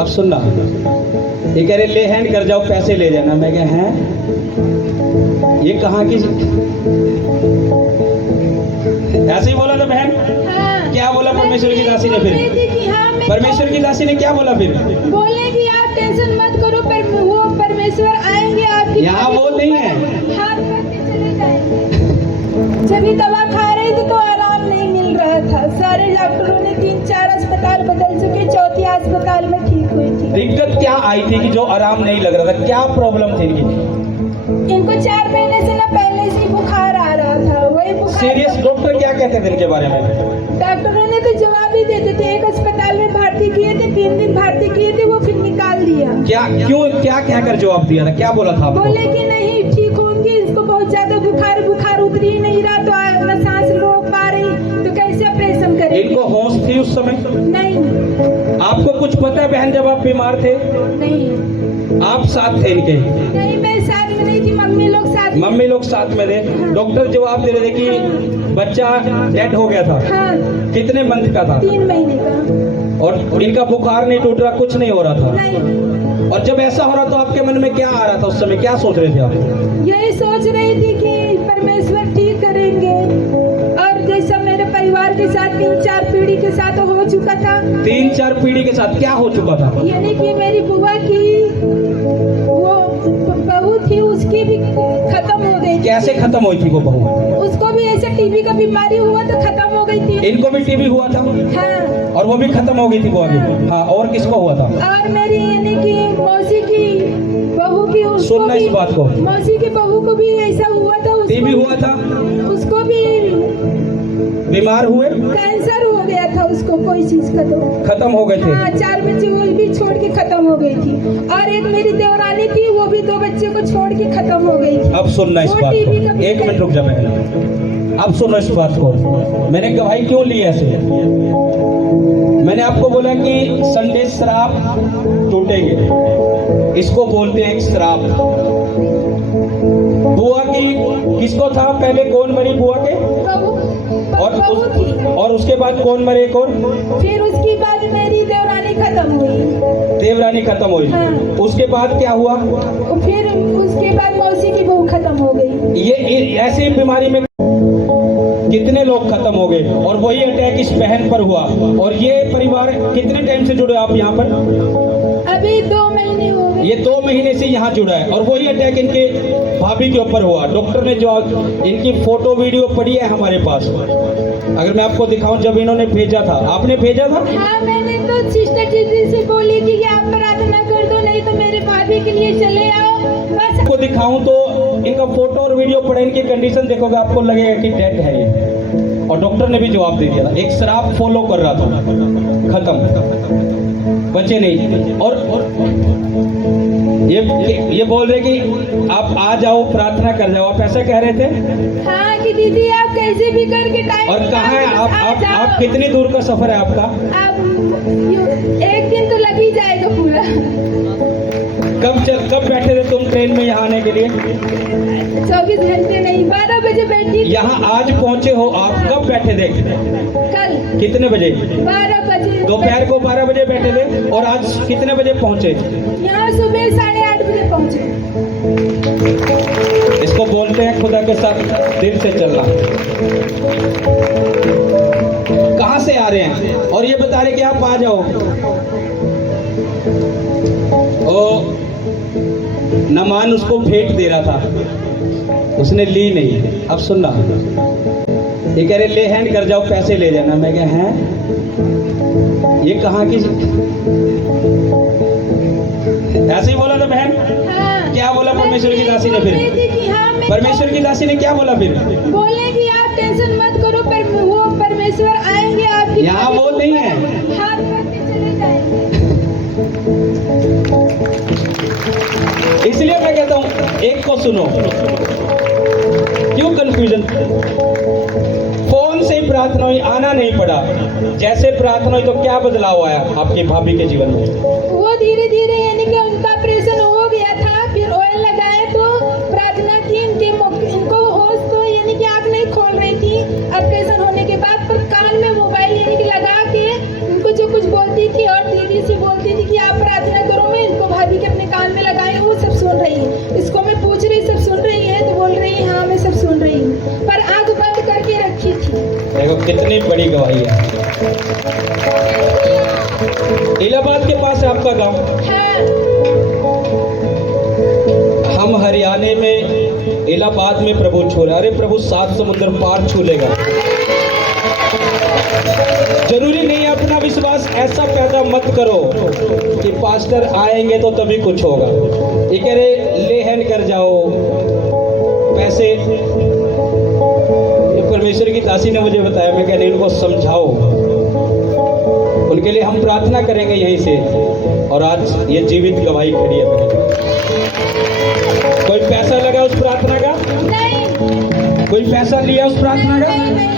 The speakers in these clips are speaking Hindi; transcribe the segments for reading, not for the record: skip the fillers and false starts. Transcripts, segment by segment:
अब सुनना, ये कह रहे ले हैंड कर जाओ पैसे ले जाना। मैं कह हैं ये कहाँ की, ऐसे ही बोला था बहन। हाँ, क्या बोला परमेश्वर की दासी ने फिर? परमेश्वर की दासी ने क्या बोला फिर? बोले कि आप टेंशन मत करो, पर वो परमेश्वर आएंगे आपकी। यहाँ वो नहीं है। हाथ रख के चले जाएंगे। जब दवा खा रही थी तो आराम नहीं मिल रहा था। सारे डॉक्टरों ने 3-4 अस्पताल बदल चुके, चौथी अस्पताल में ठीक हुई थी। दिक्कत क्या आई थी कि जो आराम नहीं लग रहा था? क्या प्रॉब्लम थी इनकी? इनको 4 महीने से ना पहले से बुखार आ रहा था। वही बुखार सीरियस। डॉक्टर क्या कहते थे इनके बारे में? डॉक्टरों ने तो जवाब ही देते थे। एक अस्पताल में भर्ती किए थे, 3 दिन भर्ती किए थे, वो फिर निकाल दिया। क्या क्यों क्या कहकर जवाब दिया था? क्या बोला था आपको? बोले कि नहीं ठीक होंगी, इसको बहुत ज्यादा बुखार उतर ही नहीं रहा, तो ना सांस रोक पा रही, तो कैसे ऑपरेशन करें? इनको होश थी उस समय? नहीं। आपको कुछ पता है बहन जब आप बीमार थे? नहीं। आप साथ थे इनके? नहीं, मैं साथ में नहीं थी, मम्मी लोग साथ। मम्मी लोग साथ में थे। डॉक्टर जवाब दे रहे थे कि बच्चा डेड हो गया था। हाँ। कितने मंथ का था? 3 महीने का। और इनका बुखार नहीं टूट रहा, कुछ नहीं हो रहा था? नहीं। और जब ऐसा हो रहा तो आपके मन में क्या आ रहा था उस समय? क्या सोच रहे थे आप? यही सोच रही थी कि परमेश्वर ठीक करेंगे। और जैसा मेरे परिवार के साथ 3-4 पीढ़ी के साथ हो चुका था। 3-4 पीढ़ी के साथ क्या हो चुका था? यानी कि मेरी बुआ की वो बहू थी, उसकी भी खत्म हो गई। कैसे खत्म हुई थी वो बहू? उसको भी ऐसे टीबी का बीमारी हुआ तो खत्म हो गई थी। इनको भी टीबी हुआ था? हाँ। और वो भी खत्म हो गई थी वो अभी? हाँ। और किसको हुआ था? और मेरी यानी कि मौसी की बहू की, उसको सुनना भी, इस बात को। मौसी की बहू को भी ऐसा हुआ था। टीबी हुआ था? उसको भी बीमार हुए? कैंसर हो गया था उसको, कोई चीज का तो खत्म हो गए थे? हाँ, 4 बच्चे वो भी छोड़ के खत्म हो गई थी। और एक मेरी देवरानी थी, वो भी 2 बच्चे को छोड़ के खत्म हो गई थी। अब सुनना इस वो बात टीबी को। का भी एक मिनट रुक जा बहन। अब सुनो इस बात को। मैंने गवाही क्यों ली ऐसे? मैंने आपको बोला कि संडे श्राप टूटेंगे, इसको बोलते हैं एक श्राप। बुआ की किसको था पहले? कौन मरी बुआ के? बहू थी। और उसके बाद कौन मरे? एक और? फिर उसके बाद मेरी देवरानी खत्म हुई। देवरानी खत्म हुई। हाँ। उसके बाद क्या हुआ? फिर उसके बाद मौसी की बहू खत्म हो गई। ये ऐसी बीमारी में कितने लोग खत्म हो गए, और वही अटैक इस बहन पर हुआ। और ये परिवार कितने टाइम से जुड़े आप यहाँ पर? अभी 2 महीने हो गए। ये 2 महीने से यहाँ जुड़ा है। और वही अटैक इनके भाभी के ऊपर हुआ। डॉक्टर ने जो इनकी फोटो वीडियो पड़ी है हमारे पास, अगर मैं आपको दिखाऊं, जब इन्होंने भेजा था, आपने भेजा था? हाँ, मैंने तो सिस्टर जी से बोली कि आप प्रार्थना कर दो, नहीं तो मेरे भाभी के लिए चले आओ। बस आपको दिखाऊं तो इनका फोटो और वीडियो पड़े, इनकी कंडीशन देखोगे आपको लगेगा कि डेड है ये। और डॉक्टर ने भी जवाब दे दिया था। एक श्राप फॉलो कर रहा था, खत्म, बचे नहीं। और ये बोल रहे कि आप आ जाओ, प्रार्थना कर जाओ। आप ऐसा कह रहे थे? हाँ कि दीदी आप कैसे भी करके टाइम। और कहाँ है आप कितनी दूर का सफर है आपका? आप 1 दिन तो लग ही जाएगा पूरा। कब बैठे थे तुम ट्रेन में यहाँ आने के लिए? 24 घंटे नहीं, 12 बजे बैठी। यहाँ आज पहुँचे हो आप? कब बैठे थे? कल कितने बजे? 12 बजे। दोपहर को 12 बजे बैठे थे। और आज कितने बजे पहुँचे? यहाँ सुबह 8:30 बजे पहुँचे। इसको बोलते हैं खुदा के साथ दिल से चलना। कहाँ से आ रहे हैं? और ये बता रहे कि आप आ जाओ। ओ नमान उसको भेंट दे रहा था, उसने ली नहीं। अब सुनना, ये कह रहे ले हैंड कर जाओ पैसे ले जाना। मैं कह हैं ये कहाँ की, ऐसे ही बोला था बहन। हाँ। क्या बोला परमेश्वर की दासी ने फिर? परमेश्वर की दासी ने क्या बोला फिर? बोले कि आप टेंशन मत करो, पर वो परमेश्वर आएंगे आपकी। यहाँ वो नहीं है। हाथ रख के चले जाएंगे। इसलिए मैं कहता हूँ एक को सुनो, क्यों कंफ्यूजन? फोन से ही प्रार्थना हुई, आना नहीं पड़ा। जैसे प्रार्थना हुई तो क्या बदलाव आया आपकी भाभी के जीवन में? वो धीरे धीरे यानी कि उनका ऑपरेशन हो गया था, फिर ऑयल लगाए तो प्रार्थना की, इनको होश तो यानी कि आँख नहीं खोल रही थी ऑपरेशन होने के बाद, पर कान में मोबाइल यानी कि लगा के उनको जो कुछ बोलती थी और दीदी से बोलती बोलती थी कि आप प्रार्थना करो, मैं इनको भाभी के अपने कान में लगाई, वो सब सुन रही है। इसको मैं पूछ रही सब सुन रही है, तो बोल रही है हाँ मैं सब सुन रही हूँ, पर आंख बंद करके रखी थी। देखो कितनी बड़ी गवाही है। इलाहाबाद के पास है आपका गांव। हाँ, हम हरियाणा में इलाहाबाद में प्रभु छू रहे। अरे प्रभु 7 समुद्र पार छू लेगा। जरूरी नहीं है, अपना विश्वास ऐसा पैदा मत करो कि पास्टर आएंगे तो तभी कुछ होगा। ये कह रहे ले हैंड कर जाओ पैसे। ये परमेश्वर की दासी ने मुझे बताया, मैं कह रही इनको समझाओ, उनके लिए हम प्रार्थना करेंगे यहीं से। और आज ये जीवित गवाही खड़ी है। कोई पैसा लगा उस प्रार्थना का? नहीं। कोई पैसा लिया उस प्रार्थना का? नहीं।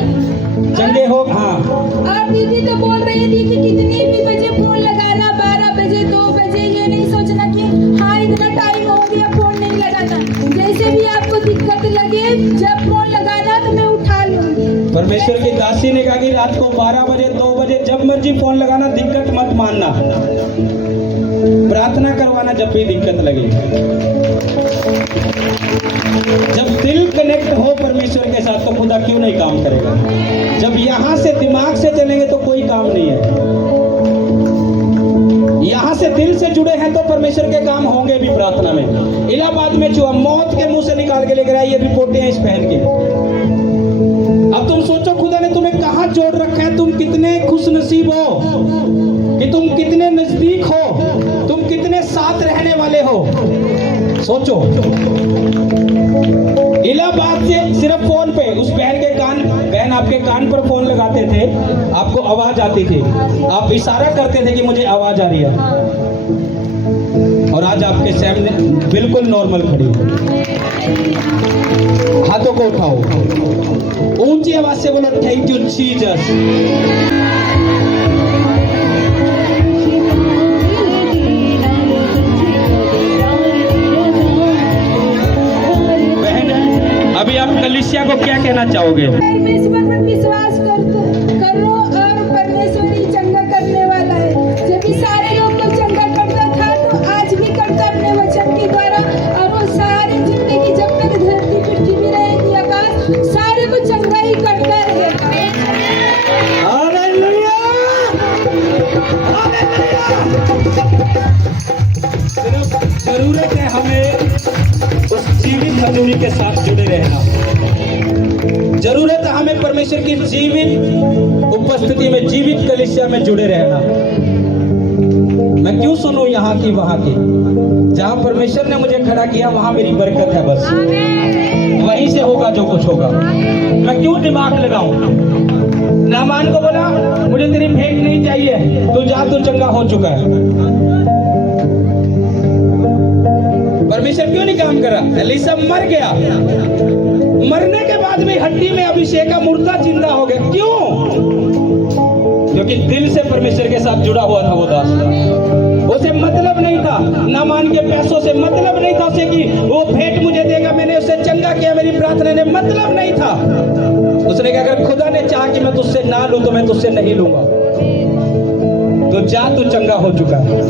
चंगे हो? हाँ। और दीदी तो बोल रही थी कि कितने भी बजे फोन लगाना, 12 बजे 2 बजे, ये नहीं सोचना कि हाँ इतना टाइम हो गया फोन नहीं लगाना। जैसे भी आपको दिक्कत लगे, जब फोन लगाना तो मैं उठा लूंगी। परमेश्वर की दासी ने कहा कि रात को 12 बजे 2 बजे जब मर्जी फोन लगाना, दिक्कत मत मानना, प्रार्थना करवाना जब भी दिक्कत लगे। जब दिल कनेक्ट हो परमेश्वर के साथ तो खुदा क्यों नहीं काम करेगा। जब यहाँ से दिमाग से चलेंगे तो कोई काम नहीं है। यहाँ से दिल से जुड़े हैं तो परमेश्वर के काम होंगे भी प्रार्थना में। इलाहाबाद में चूहा मौत के मुंह से निकाल के लेकर आई, ये रिपोर्टें हैं इस बहन की। अब तुम सोचो खुदा ने तुम्हें कहाँ जोड़ रखा है। तुम कितने खुशनसीब हो कि तुम कितने नजदीक हो, तुम कितने साथ रहने वाले हो। सोचो, इलाहाबाद से सिर्फ फोन पे उस बहन के कान, बहन आपके कान पर फोन लगाते थे, आपको आवाज आती थी, आप इशारा करते थे कि मुझे आवाज आ रही है, और आज आपके सामने बिल्कुल नॉर्मल खड़ी है। हाथों को उठाओ, ऊंची आवाज से बोलो थैंक यू जीसस। अभी आप कलीसिया को क्या कहना चाहोगे? परमेश्वर पर विश्वास करो और परमेश्वर ही चंगा करने वाला है। जब भी सारे लोग को चंगा करता था तो आज भी करता अपने वचन के द्वारा, और वो सारी जिंदगी जब तक धरती पृथ्वी में रहेगी, आकाश सारे को चंगा ही करता रहेगा। हालेलुया! सिर्फ जरूरत है हमें उस जीवित खजूरी के साथ जुड़े रहना। जरूरत है हमें परमेश्वर की जीवित उपस्थिति में, जीवित कलीसिया में जुड़े रहना। मैं क्यों सुनूं यहाँ की वहां की? जहां परमेश्वर ने मुझे खड़ा किया वहां मेरी बरकत है, बस वहीं से होगा जो कुछ होगा। मैं क्यों दिमाग लगाऊं? नामान को बोला मुझे तेरी भेंट नहीं चाहिए, तू जा, तू चंगा हो चुका है। परमेश्वर क्यों नहीं काम करा? एलीशा मर गया, मरने के बाद भी हड्डी में अभिषेक का मुर्दा जिंदा हो गया। क्यों? क्योंकि दिल से परमेश्वर के साथ जुड़ा हुआ था वो दास। उसे मतलब नहीं था नामान के पैसों से, मतलब नहीं था उसे कि वो भेंट मुझे देगा, मैंने उसे चंगा किया, मेरी प्रार्थना ने मतलब नहीं था। उसने कहा अगर खुदा ने चाहा कि मैं तुझसे ना लूं तो मैं तुझसे नहीं लूंगा, तो जा, तू चंगा हो चुका है।